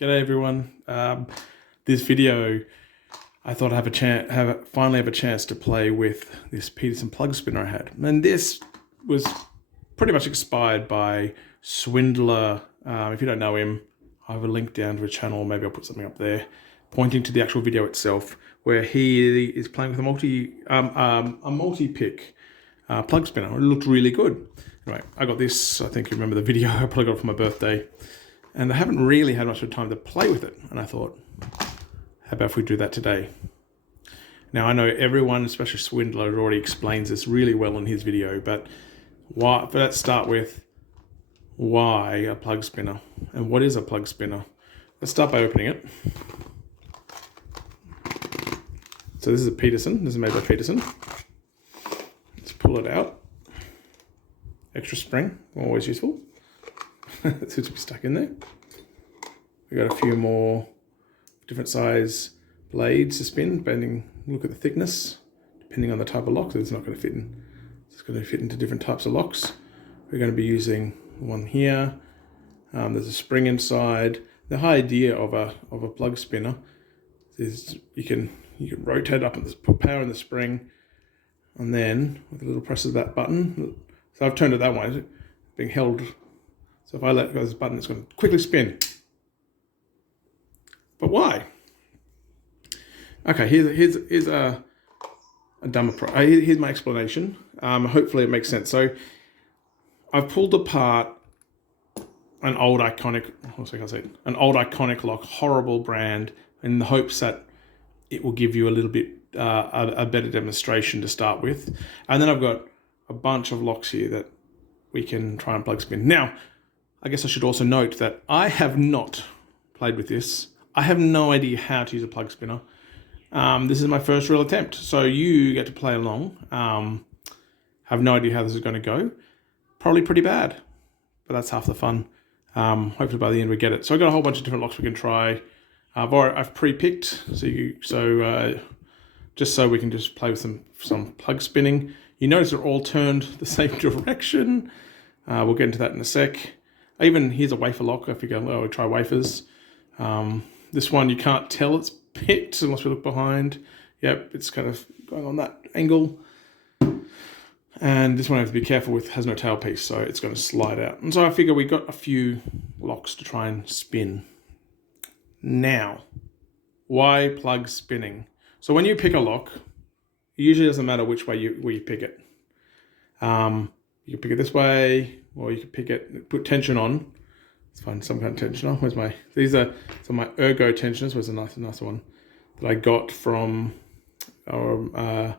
G'day everyone. This video, I thought I'd finally have a chance to play with this Peterson plug spinner I had, and this was pretty much inspired by Swynndla. If you don't know him, I have a link down to a channel. Maybe I'll put something up there, pointing to the actual video itself, where he is playing with a multi-pick plug spinner. It looked really good. Anyway, I got this. I think you remember the video. I probably got it for my birthday. And I haven't really had much of time to play with it. And I thought, how about if we do that today? Now, I know everyone, especially Swynndla, already explains this really well in his video, but let's start with why a plug spinner and what is a plug spinner. Let's start by opening it. So this is a Peterson. This is made by Peterson. Let's pull it out. Extra spring, always useful. It's good to be stuck in there. We got a few more different size blades to spin, look at the thickness, depending on the type of lock. It's not going to fit in. It's going to fit into different types of locks. We're going to be using one here. There's a spring inside. The whole idea of a plug spinner is you can rotate up and put power in the spring, and then with a little press of that button. So I've turned it that way, it's being held. So if I let go of this button, it's going to quickly spin. But why? Okay, here's a dumb approach. Here's my explanation. Hopefully it makes sense. So I've pulled apart an old iconic lock, horrible brand, in the hopes that it will give you a little bit a better demonstration to start with. And then I've got a bunch of locks here that we can try and plug spin. Now, I guess I should also note that I have not played with this. I have no idea how to use a plug spinner. This is my first real attempt, so you get to play along. Have no idea how this is going to go. Probably pretty bad, but that's half the fun. Hopefully by the end we get it. So I've got a whole bunch of different locks we can try. I've pre-picked, just so we can just play with some plug spinning. You notice they're all turned the same direction. We'll get into that in a sec. Even here's a wafer lock. I figure, well, we'll try wafers. This one, you can't tell it's picked unless we look behind. Yep, it's kind of going on that angle. And this one I have to be careful with, has no tailpiece, so it's going to slide out. And so I figure we got a few locks to try and spin. Now, why plug spinning? So when you pick a lock, it usually doesn't matter which way you pick it. You can pick it this way, or you can pick it, put tension on. Let's find some kind of tensioner. These are some of my ergo tensioners. Where's a nice one that I got from the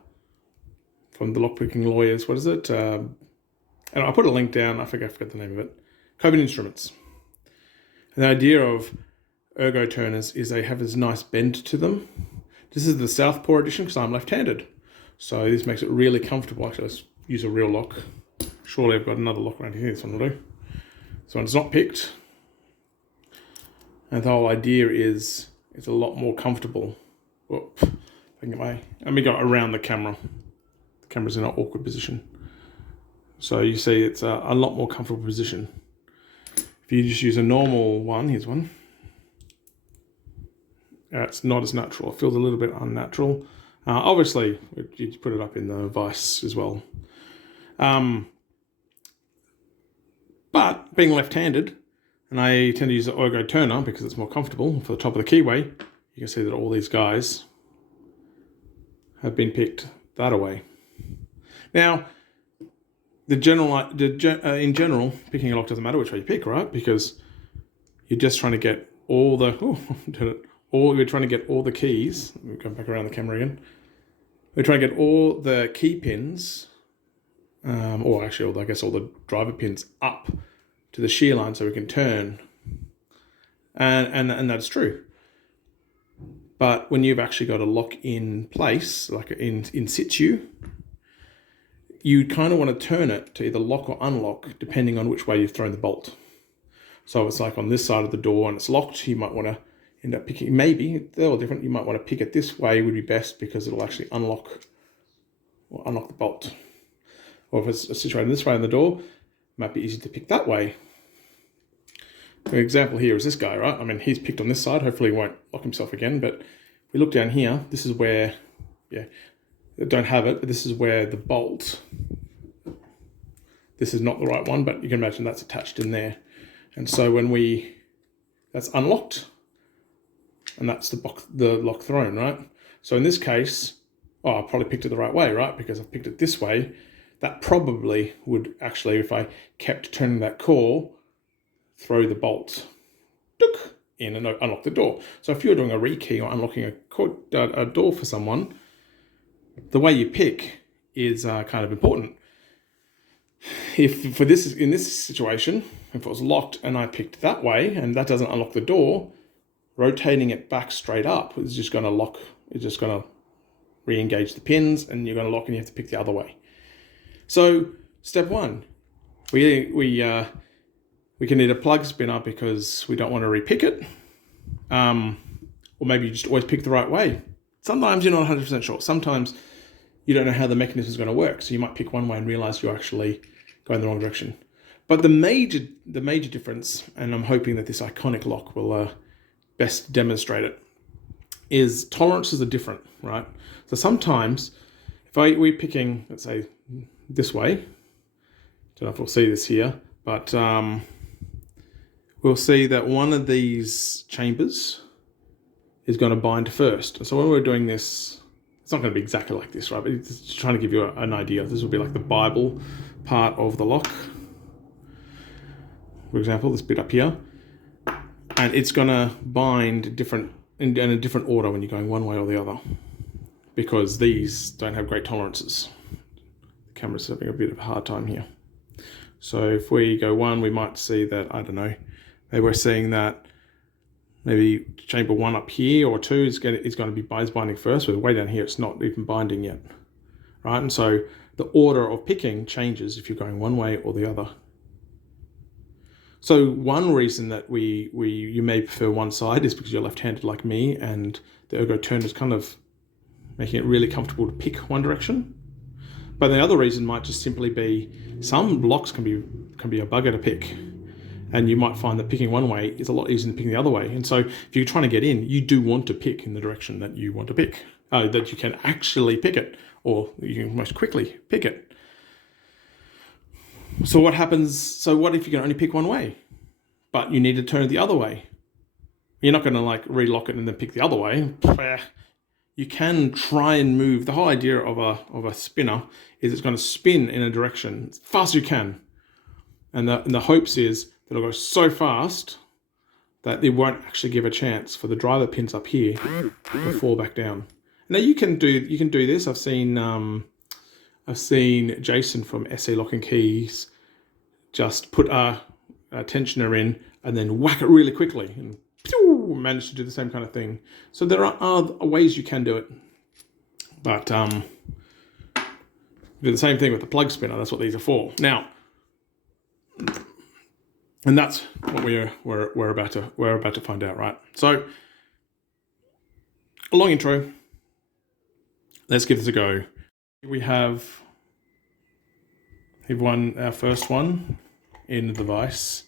lockpicking lawyers. What is it? And I'll put a link down. I forget the name of it. Coven Instruments. And the idea of ergo turners is they have this nice bend to them. This is the Southpaw edition because I'm left-handed. So this makes it really comfortable. Actually, let's use a real lock. Surely I've got another lock around here. This one will do. This one's not picked. And the whole idea is it's a lot more comfortable. Whoop. Let me go around the camera. The camera's in an awkward position. So you see it's a lot more comfortable position. If you just use a normal one, here's one. It's not as natural. It feels a little bit unnatural. Obviously, you put it up in the vise as well. But being left-handed, and I tend to use the ergo turner because it's more comfortable for the top of the keyway, you can see that all these guys have been picked that way. Now, in general, picking a lock doesn't matter which way you pick, right? Because you're just trying to get all the we're trying to get all the keys. Let me go back around the camera again. We're trying to get all the key pins, or actually, I guess all the driver pins up to the shear line so we can turn. And that's true. But when you've actually got a lock in place, like in situ, you kind of want to turn it to either lock or unlock, depending on which way you've thrown the bolt. So it's like on this side of the door and it's locked, you might want to end up picking, maybe they're all different, you might want to pick it this way would be best because it'll actually unlock the bolt. Or if it's situated this way on the door, it might be easy to pick that way. An example here is this guy, right? I mean, he's picked on this side. Hopefully he won't lock himself again. But if we look down here, this is where, yeah, I don't have it, but this is where the bolt, this is not the right one, but you can imagine that's attached in there. And so when that's unlocked, and that's the lock thrown, right? So in this case, I probably picked it the right way, right? Because I've picked it this way. That probably would actually, if I kept turning that core, throw the bolt in and unlock the door. So if you're doing a rekey or unlocking a door for someone, the way you pick is kind of important. If in this situation, if it was locked and I picked that way and that doesn't unlock the door, rotating it back straight up is just going to lock. It's just going to re-engage the pins, and you're going to lock, and you have to pick the other way. So step one, we can need a plug spinner because we don't want to repick it, or maybe you just always pick the right way. Sometimes you're not 100% sure. Sometimes you don't know how the mechanism is going to work, so you might pick one way and realize you're actually going the wrong direction. But the major difference, and I'm hoping that this iconic lock will best demonstrate it, is tolerances are different, right? So sometimes if we're picking, let's say this way, don't know if we'll see this here, but we'll see that one of these chambers is going to bind first. So when we're doing this, it's not going to be exactly like this, right? But it's just trying to give you an idea. This will be like the Bible part of the lock. For example, this bit up here. And it's going to bind in a different order when you're going one way or the other, because these don't have great tolerances. The camera's having a bit of a hard time here. So if we go one, we might see that, I don't know, maybe we're seeing that maybe chamber one up here or two is going to be binding first, but way down here it's not even binding yet, right? And so the order of picking changes if you're going one way or the other. So one reason that you may prefer one side is because you're left-handed like me, and the ergo turn is kind of making it really comfortable to pick one direction. But the other reason might just simply be some locks can be a bugger to pick, and you might find that picking one way is a lot easier than picking the other way. And so if you're trying to get in, you do want to pick in the direction that you want to pick, that you can actually pick it, or you can most quickly pick it. So what happens? So what if you can only pick one way, but you need to turn it the other way? You're not going to like relock it and then pick the other way. You can try and move. The whole idea of a spinner is it's going to spin in a direction as fast as you can, and the hopes is that it'll go so fast that it won't actually give a chance for the driver pins up here to fall back down. Now you can do this. I've seen Jason from SA Lock and Keys just put a tensioner in and then whack it really quickly and manage to do the same kind of thing. So there are other ways you can do it, but do the same thing with the plug spinner. That's what these are for. Now, and that's what we're about to find out, right? So, a long intro. Let's give this a go. We have our first one in the device,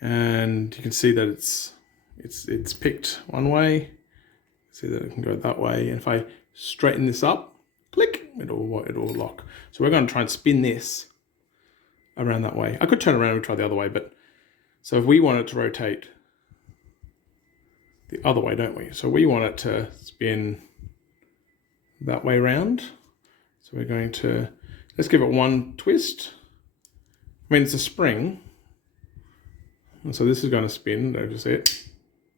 and you can see that it's picked one way. See that it can go that way, and if I straighten this up, click, it'll lock. So we're going to try and spin this around that way. I could turn around and try the other way, but so if we want it to rotate the other way, don't we? So we want it to spin that way around. So we're going to, let's give it one twist. I mean, it's a spring, and so this is going to spin. Don't you see it?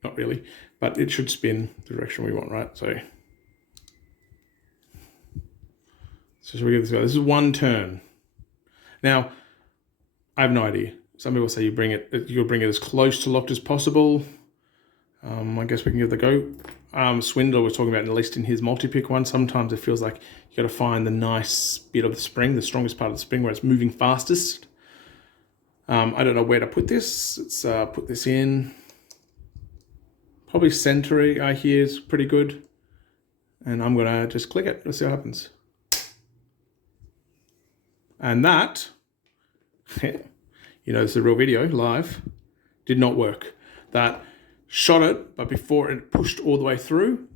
Not really, but it should spin the direction we want, right? So should we give this a go? This is one turn. Now, I have no idea. Some people say you'll bring it as close to locked as possible. I guess we can give it a go. Swynndla was talking about, at least in his multi-pick one, sometimes it feels like you got to find the nice bit of the spring, the strongest part of the spring where it's moving fastest. I don't know where to put this. Let's put this in. Probably center I hear is pretty good. And I'm going to just click it. Let's see what happens. And that, you you know, this is a real video, live, did not work. That shot it, but before it pushed all the way through,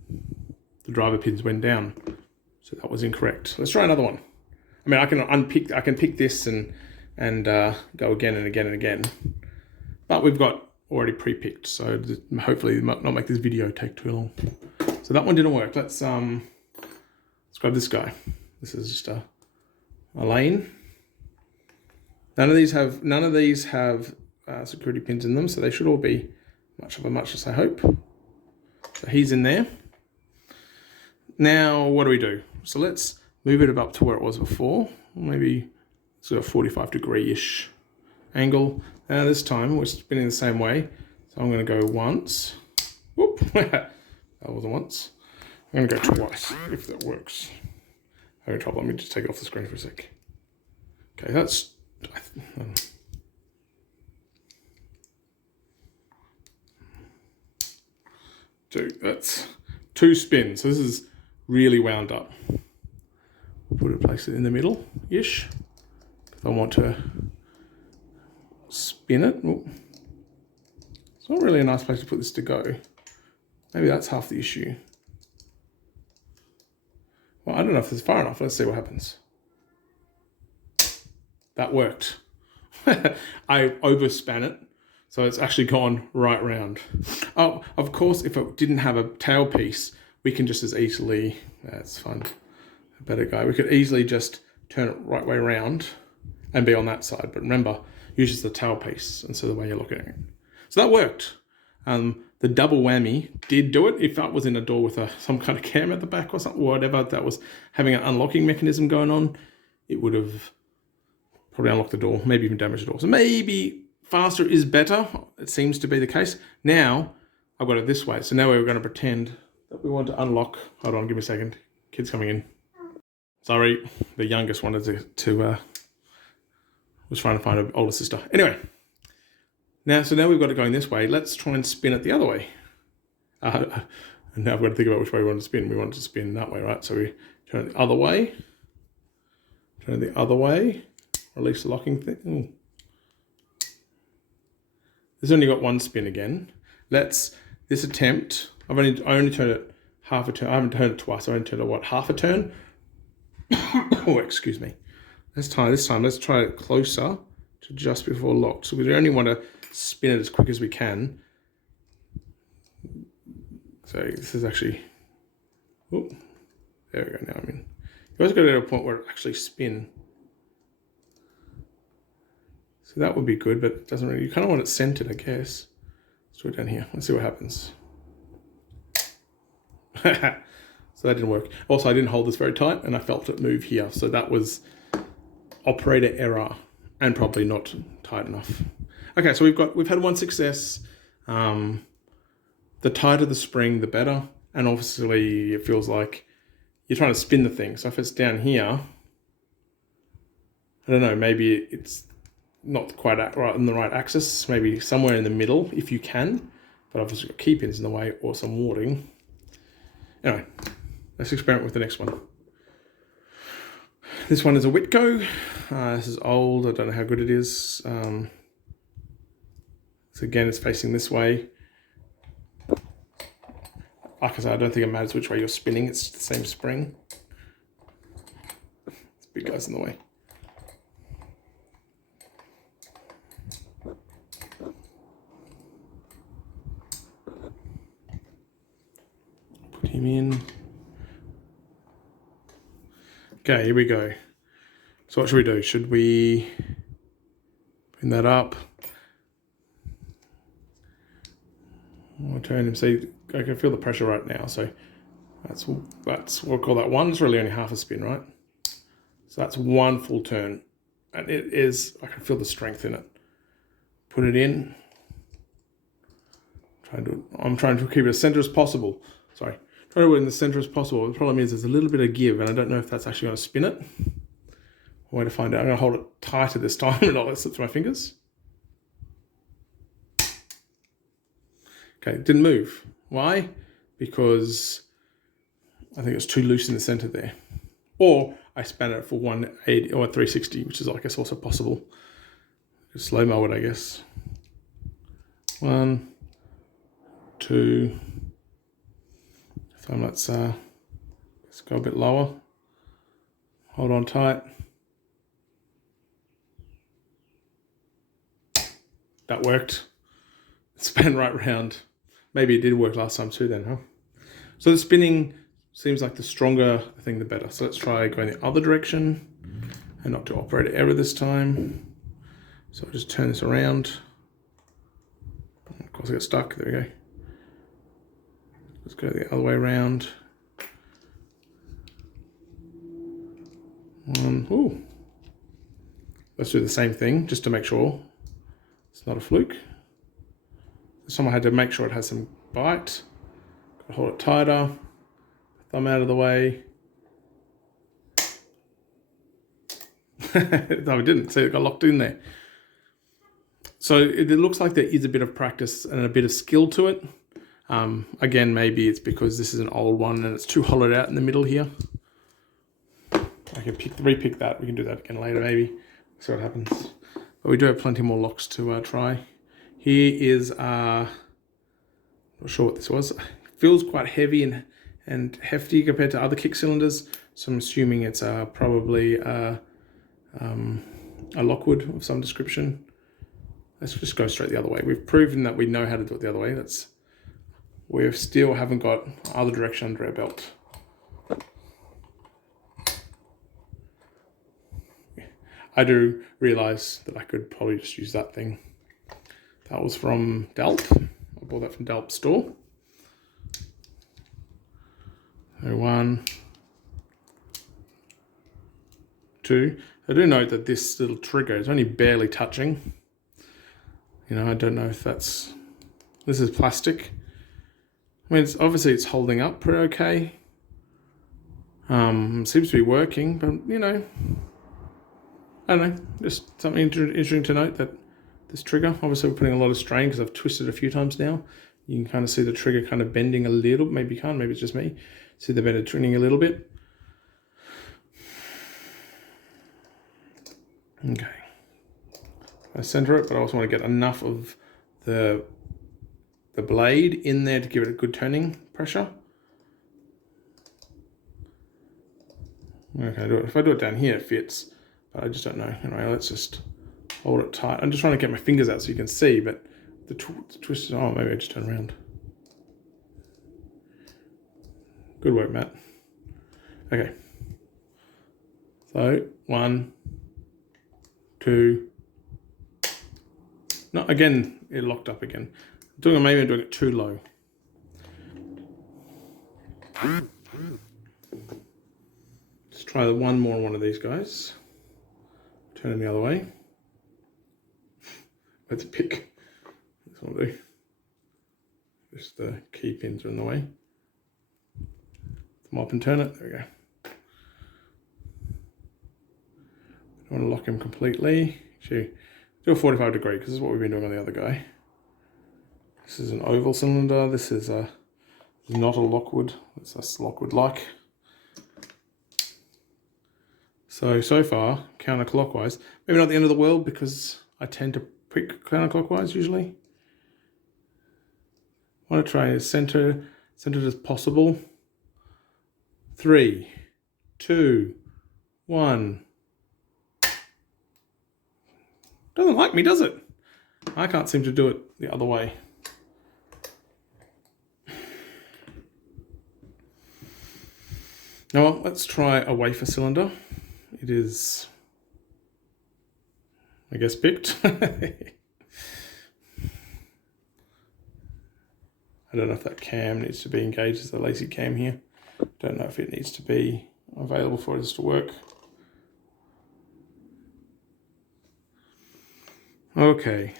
the driver pins went down. So that was incorrect. Let's try another one. I mean, I can pick this and go again and again and again. But we've got already pre-picked, so hopefully it might not make this video take too long. So that one didn't work. Let's grab this guy. This is just a lane. None of these have security pins in them, so they should all be much of a muchness, I hope. So he's in there. Now, what do? So let's move it up to where it was before. Maybe sort of 45 degree-ish angle. Now this time we're spinning the same way. So I'm going to go once. Whoop, that wasn't once. I'm going to go twice, if that works. No trouble, let me just take it off the screen for a sec. Okay, that's... That's 2 spins. So this is really wound up. Place it in the middle-ish. If I want to spin it. Ooh. It's not really a nice place to put this to go. Maybe that's half the issue. Well, I don't know if it's far enough. Let's see what happens. That worked. I overspan it, so it's actually gone right round. Oh, of course, if it didn't have a tail piece, we can just as easily, that's fun, a better guy, we could easily just turn it right way around and be on that side. But remember, use the tail piece, and so the way you're looking at it. So that worked. The double whammy did do it. If that was in a door with some kind of cam at the back or something, whatever, that was having an unlocking mechanism going on, it would have probably unlocked the door, maybe even damaged the door. So maybe faster is better. It seems to be the case. Now, I've got it this way. So now we're going to pretend that we want to unlock. Hold on, give me a second. Kid's coming in. Sorry, the youngest wanted was trying to find an older sister. Anyway. So now we've got it going this way. Let's try and spin it the other way. And now I've got to think about which way we want to spin. We want to spin that way, right? So we turn it the other way. Turn it the other way. Release the locking thing. Ooh. This only got 1 spin again. This attempt, I only turned it half a turn. I haven't turned it twice. I only turned it, half a turn? Oh, excuse me. This time, let's try it closer to just before lock. So we only want to spin it as quick as we can. So this is actually, oh, there we go now. I mean, you always got to get to a point where it actually spin. So that would be good, but it doesn't really, you kind of want it centered, I guess. Let's do it down here. Let's see what happens. So that didn't work. Also, I didn't hold this very tight and I felt it move here. So that was operator error and probably not tight enough. Okay, so we've had 1 success. The tighter the spring, the better. And obviously it feels like you're trying to spin the thing. So if it's down here, I don't know, maybe it's not quite right in the right axis, maybe somewhere in the middle if you can, but obviously got key pins in the way or some warding. Anyway, let's experiment with the next one. This one is a Whitco. This is old, I don't know how good it is. So again, it's facing this way. Like I said, I don't think it matters which way you're spinning, it's the same spring. This big guy's in the way. Put him in. Okay, here we go. So what should we do? Should we bring that up? I'll turn him, see, I can feel the pressure right now. So that's we'll call that 1. It's really only half a spin, right? So that's 1 full turn. And it is, I can feel the strength in it. Put it in. I'm trying to keep it as center as possible. Sorry. Try to put it in the center as possible. The problem is there's a little bit of give and I don't know if that's actually going to spin it. Way to find out. I'm going to hold it tighter this time and not let it slip through my fingers. Okay, it didn't move. Why? Because I think it's too loose in the center there. Or I span it for 180 or 360, which is I guess also possible. Just slow-mo it, I guess. 1, 2. So let's go a bit lower. Hold on tight. That worked. It span right round. Maybe it did work last time too then, huh? So the spinning seems like the stronger the thing, the better. So let's try going the other direction and not do operator error this time. So I'll just turn this around. Of course I got stuck, there we go. Let's go the other way around. Ooh. Let's do the same thing just to make sure it's not a fluke. This time I had to make sure it has some bite. Got to hold it tighter. Thumb out of the way. No, it didn't. See, it got locked in there. So it looks like there is a bit of practice and a bit of skill to it. Again, maybe it's because this is an old one and it's too hollowed out in the middle here. I can repick that. We can do that again later, maybe. See what happens. But we do have plenty more locks to try. Here is, not sure what this was. It feels quite heavy and hefty compared to other kick cylinders. So I'm assuming it's probably a Lockwood of some description. Let's just go straight the other way. We've proven that we know how to do it the other way. We still haven't got other direction under our belt. I do realise that I could probably just use that thing. That was from Delp. I bought that from Delp store. So 1, 2. I do note that this little trigger is only barely touching. You know, I don't know if this is plastic. I mean, obviously it's holding up pretty okay. Seems to be working, but you know, I don't know, just something interesting to note that this trigger, obviously we're putting a lot of strain because I've twisted it a few times now. You can kind of see the trigger kind of bending a little, maybe you can't, maybe it's just me. See the bend turning a little bit. Okay. I center it, but I also want to get enough of the blade in there to give it a good turning pressure. Okay, if I do it down here, it fits, but I just don't know. Anyway, let's just hold it tight. I'm just trying to get my fingers out so you can see, but the twist is, oh, maybe I just turn around. Good work, Matt. Okay. So, 1, 2. No, again, it locked up again. Maybe I'm doing it too low. Let's try one more on one of these guys. Turn them the other way. Let's pick. This one will do. Just the key pins are in the way. Come up and turn it. There we go. I want to lock him completely. Actually, do a 45 degree because this is what we've been doing on the other guy. This is an oval cylinder. This is not a Lockwood. It's a Lockwood-like. So far, counterclockwise. Maybe not the end of the world because I tend to pick counterclockwise usually. I want to try as centered as possible. 3, 2, 1. Doesn't like me, does it? I can't seem to do it the other way. Now, well, let's try a wafer cylinder. It is, I guess, picked. I don't know if that cam needs to be engaged as a lazy cam here. Don't know if it needs to be available for this to work. Okay.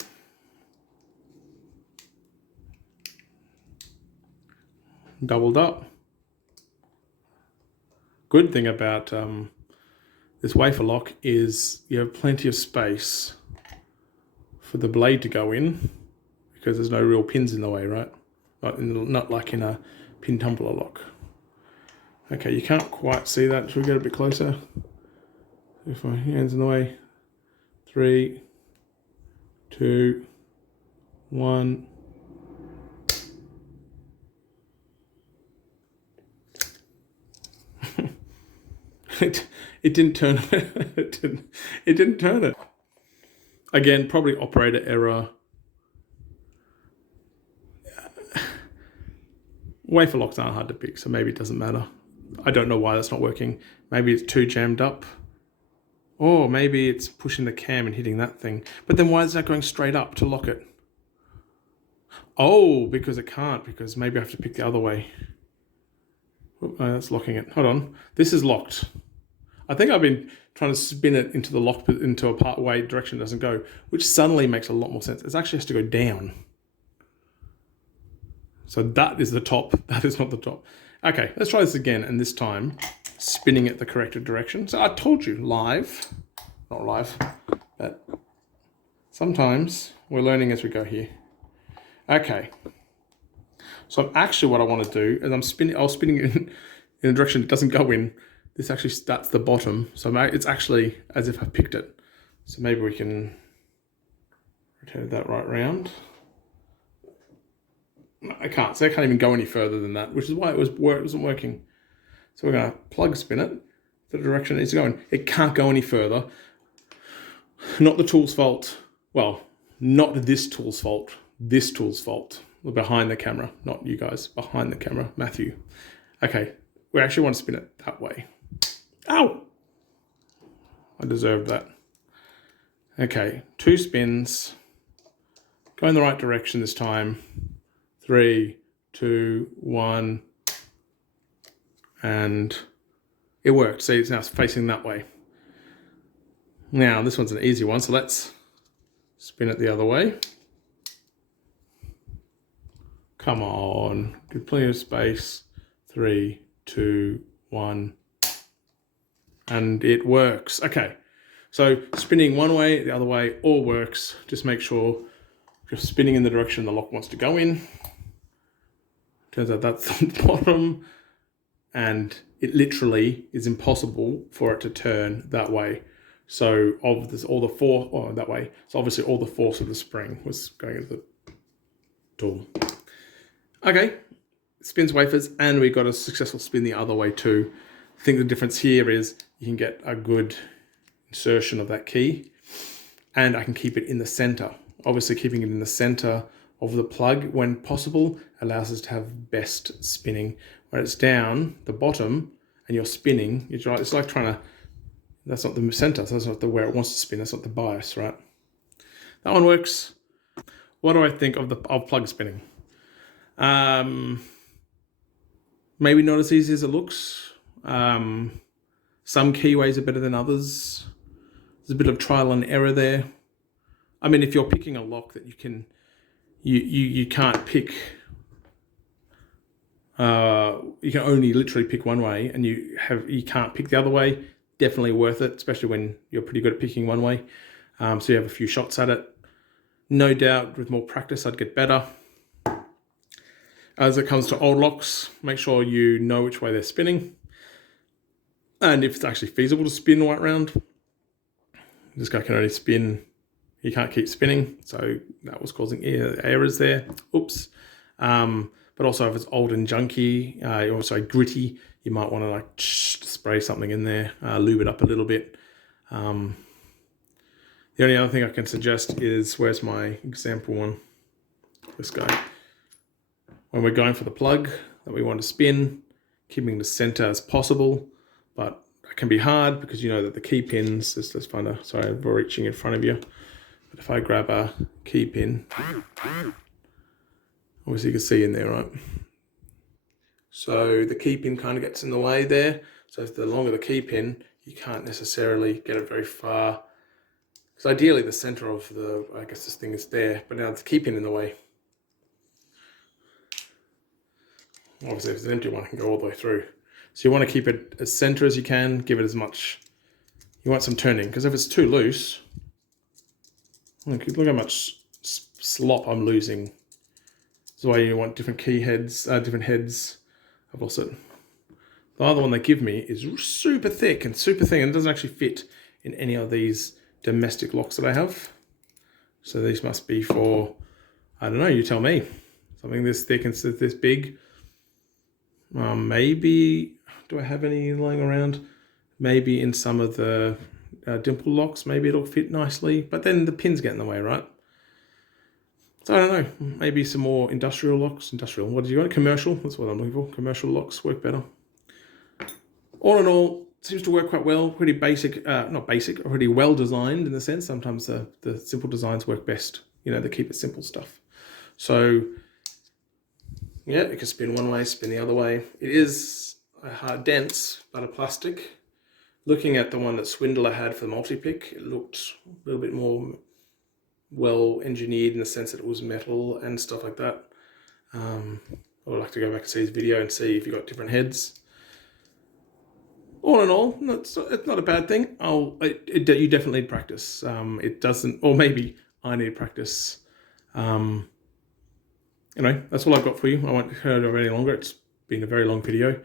Doubled up. Good thing about this wafer lock is you have plenty of space for the blade to go in because there's no real pins in the way, right? Not like in a pin tumbler lock. Okay, you can't quite see that. Should we get a bit closer? If my hand's in the way. 3, 2, 1. It didn't turn it. It didn't turn it. Again, probably operator error. Wafer locks aren't hard to pick, so maybe it doesn't matter. I don't know why that's not working. Maybe it's too jammed up. Or maybe it's pushing the cam and hitting that thing. But then why is that going straight up to lock it? Oh, because it can't, because maybe I have to pick the other way. Oh, that's locking it. Hold on. This is locked. I think I've been trying to spin it into the lock, into a part way direction it doesn't go, which suddenly makes a lot more sense. It actually has to go down. So that is the top. That is not the top. Okay, let's try this again. And this time, spinning it the correct direction. So I told you, live, not live, but sometimes we're learning as we go here. Okay. So actually what I want to do is I'll spinning it in a direction it doesn't go in. This actually starts the bottom. So it's actually as if I picked it. So maybe we can rotate that right round. I can't, so I can't even go any further than that, which is why it wasn't working. So we're going to plug spin it the direction it needs to go in. It can't go any further. Not the tool's fault. Well, not this tool's fault. This tool's fault. We're behind the camera, not you guys. Behind the camera, Matthew. Okay, we actually want to spin it that way. Ow! I deserved that. Okay, 2 spins. Go in the right direction this time. 3, 2, 1. And it worked. See, it's now facing that way. Now, this one's an easy one, so let's spin it the other way. Come on, give plenty of space. 3, 2, 1. And it works. Okay, so spinning one way, the other way, all works. Just make sure you're spinning in the direction the lock wants to go in. Turns out that's the bottom. And it literally is impossible for it to turn that way. So of this, all the force, or that way. So obviously all the force of the spring was going into the tool. Okay, spins wafers, and we got a successful spin the other way too. I think the difference here is you can get a good insertion of that key, and I can keep it in the center. Obviously keeping it in the center of the plug when possible allows us to have best spinning. When it's down the bottom and you're spinning, it's like trying to, that's not the center, so that's not where it wants to spin, that's not the bias, right? That one works. What do I think of plug spinning? Maybe not as easy as it looks. Some keyways are better than others. There's a bit of trial and error there. I mean, if you're picking a lock that you can't pick, you can only literally pick one way, and you can't pick the other way, definitely worth it, especially when you're pretty good at picking one way. So you have a few shots at it. No doubt with more practice I'd get better. As it comes to old locks, make sure you know which way they're spinning. And if it's actually feasible to spin right round. This guy can only spin, he can't keep spinning. So that was causing errors there. Oops. But also if it's old and junky, also gritty, you might want to like spray something in there, lube it up a little bit. The only other thing I can suggest is, where's my example one? This guy. When we're going for the plug that we want to spin, keeping the center as possible, but it can be hard because you know that the key pins, let's find a, sorry, I'm reaching in front of you. But if I grab a key pin, obviously you can see in there, right? So the key pin kind of gets in the way there. So if the longer the key pin, you can't necessarily get it very far. Because ideally the center of the, I guess this thing is there, but now it's the key pin in the way. Obviously if it's an empty one, I can go all the way through. So you want to keep it as center as you can, give it as much, you want some turning, because if it's too loose, look how much slop I'm losing. This is why you want different key heads, different heads. I've also, the other one they give me is super thick and super thin, and it doesn't actually fit in any of these domestic locks that I have. So these must be for, I don't know, you tell me. Something this thick and this big. Maybe, do I have any lying around? Maybe in some of the dimple locks, maybe it'll fit nicely. But then the pins get in the way, right? So I don't know, maybe some more industrial locks. Industrial, what did you got? Commercial, that's what I'm looking for. Commercial locks work better. All in all, seems to work quite well. Pretty basic, not basic, pretty well designed in the sense. Sometimes the simple designs work best. You know, they keep it simple stuff. So yeah, it can spin one way, spin the other way. It is a hard, dense, but a plastic. Looking at the one that Swynndla had for the multi-pick, it looked a little bit more well engineered in the sense that it was metal and stuff like that. I would like to go back and see his video and see if you got different heads. All in all, it's not a bad thing. You definitely need practice. It doesn't, or maybe I need practice. Anyway, that's all I've got for you. I won't hurt it any longer. It's been a very long video.